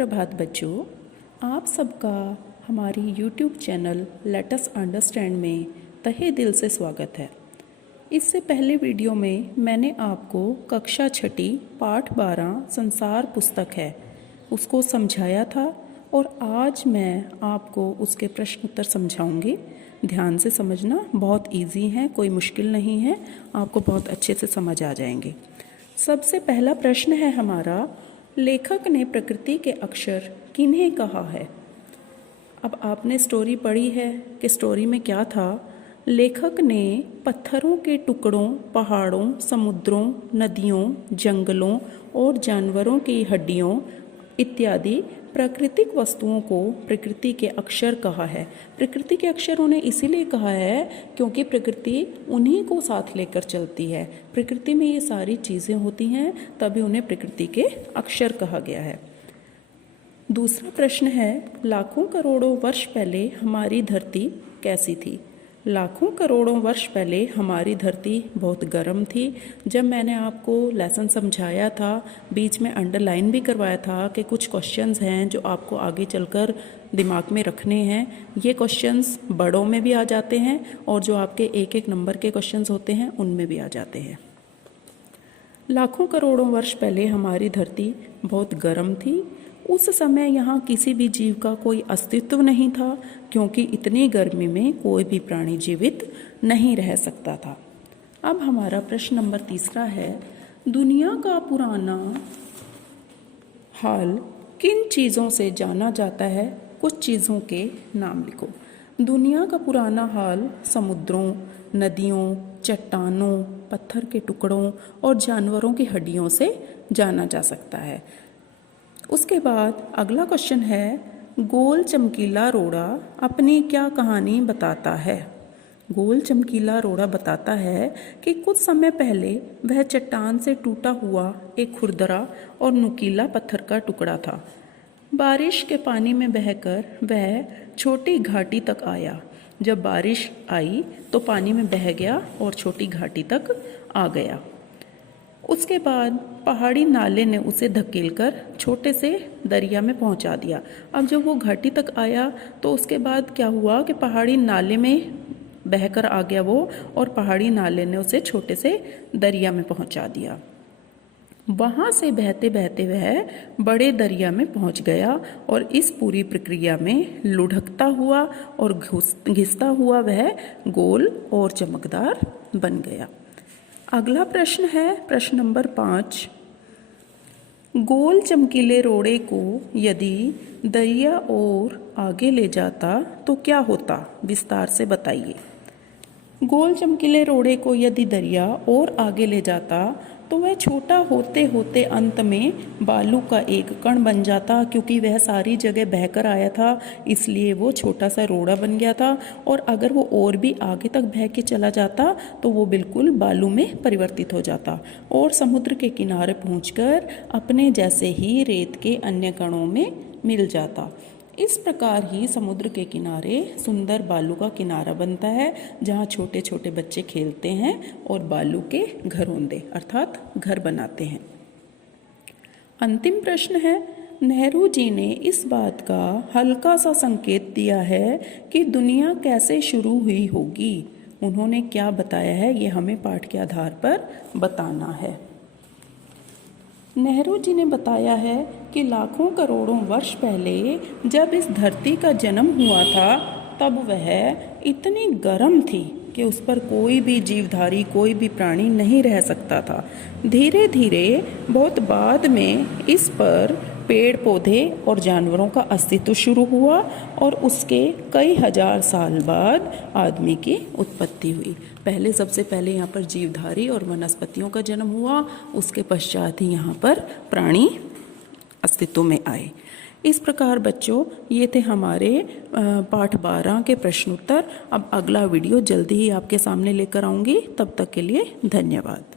सुप्रभात बच्चों, आप सबका हमारी YouTube channel let us understand में तहे दिल से स्वागत है। इससे पहले वीडियो में मैंने आपको कक्षा 6 पाठ 12 संसार पुस्तक है उसको समझाया था और आज मैं आपको उसके प्रश्न उत्तर समझाऊंगी। ध्यान से समझना, बहुत इजी है, कोई मुश्किल नहीं है, आपको बहुत अच्छे से समझ आ जाएंगे। सबसे पहला प्रश्न है हमारा, लेखक ने प्रकृति के अक्षर किन्हें कहा है। अब आपने स्टोरी पढ़ी है कि स्टोरी में क्या था। लेखक ने पत्थरों के टुकड़ों, पहाड़ों, समुद्रों, नदियों, जंगलों और जानवरों की हड्डियों इत्यादि प्राकृतिक वस्तुओं को प्रकृति के अक्षर कहा है। प्रकृति के अक्षर उन्हें इसीलिए कहा है क्योंकि प्रकृति उन्हीं को साथ लेकर चलती है। प्रकृति में ये सारी चीज़ें होती हैं, तभी उन्हें प्रकृति के अक्षर कहा गया है। दूसरा प्रश्न है, लाखों करोड़ों वर्ष पहले हमारी धरती कैसी थी। लाखों करोड़ों वर्ष पहले हमारी धरती बहुत गर्म थी। जब मैंने आपको लेसन समझाया था, बीच में अंडरलाइन भी करवाया था कि कुछ क्वेश्चंस हैं जो आपको आगे चलकर दिमाग में रखने हैं। ये क्वेश्चंस बड़ों में भी आ जाते हैं और जो आपके एक एक नंबर के क्वेश्चंस होते हैं उनमें भी आ जाते हैं। लाखों करोड़ों वर्ष पहले हमारी धरती बहुत गर्म थी। उस समय यहाँ किसी भी जीव का कोई अस्तित्व नहीं था क्योंकि इतनी गर्मी में कोई भी प्राणी जीवित नहीं रह सकता था। अब हमारा प्रश्न नंबर 3 है, दुनिया का पुराना हाल किन चीज़ों से जाना जाता है। कुछ चीज़ों के नाम लिखो। दुनिया का पुराना हाल समुद्रों, नदियों, चट्टानों, पत्थर के टुकड़ों और जानवरों की हड्डियों से जाना जा सकता है। उसके बाद अगला क्वेश्चन है, गोल चमकीला रोड़ा अपनी क्या कहानी बताता है। गोल चमकीला रोड़ा बताता है कि कुछ समय पहले वह चट्टान से टूटा हुआ एक खुरदरा और नुकीला पत्थर का टुकड़ा था। बारिश के पानी में बहकर वह छोटी घाटी तक आया। जब बारिश आई तो पानी में बह गया और छोटी घाटी तक आ गया। उसके बाद पहाड़ी नाले ने उसे धकेलकर छोटे से दरिया में पहुंचा दिया। अब जब वो घाटी तक आया तो उसके बाद क्या हुआ कि पहाड़ी नाले में बहकर आ गया वो, और पहाड़ी नाले ने उसे छोटे से दरिया में पहुंचा दिया। वहाँ से बहते बहते वह बड़े दरिया में पहुंच गया और इस पूरी प्रक्रिया में लुढ़कता हुआ और घिसता हुआ वह गोल और चमकदार बन गया। अगला प्रश्न है प्रश्न नंबर 5, गोल चमकीले रोड़े को यदि दरिया और आगे ले जाता तो क्या होता, विस्तार से बताइए। गोल चमकीले रोड़े को यदि दरिया और आगे ले जाता तो वह छोटा होते होते अंत में बालू का एक कण बन जाता, क्योंकि वह सारी जगह बहकर आया था इसलिए वो छोटा सा रोड़ा बन गया था। और अगर वो और भी आगे तक बह के चला जाता तो वो बिल्कुल बालू में परिवर्तित हो जाता और समुद्र के किनारे पहुंचकर अपने जैसे ही रेत के अन्य कणों में मिल जाता। इस प्रकार ही समुद्र के किनारे सुंदर बालू का किनारा बनता है जहाँ छोटे छोटे बच्चे खेलते हैं और बालू के घरोंदे अर्थात घर बनाते हैं। अंतिम प्रश्न है, नेहरू जी ने इस बात का हल्का सा संकेत दिया है कि दुनिया कैसे शुरू हुई होगी। उन्होंने क्या बताया है, ये हमें पाठ के आधार पर बताना है। नेहरू जी ने बताया है कि लाखों करोड़ों वर्ष पहले जब इस धरती का जन्म हुआ था तब वह इतनी गर्म थी कि उस पर कोई भी जीवधारी, कोई भी प्राणी नहीं रह सकता था। धीरे धीरे बहुत बाद में इस पर पेड़ पौधे और जानवरों का अस्तित्व शुरू हुआ और उसके कई हजार साल बाद आदमी की उत्पत्ति हुई। पहले सबसे पहले यहाँ पर जीवधारी और वनस्पतियों का जन्म हुआ, उसके पश्चात ही यहाँ पर प्राणी अस्तित्व में आए। इस प्रकार बच्चों, ये थे हमारे पाठ 12 के प्रश्न उत्तर। अब अगला वीडियो जल्दी ही आपके सामने लेकर आऊँगी। तब तक के लिए धन्यवाद।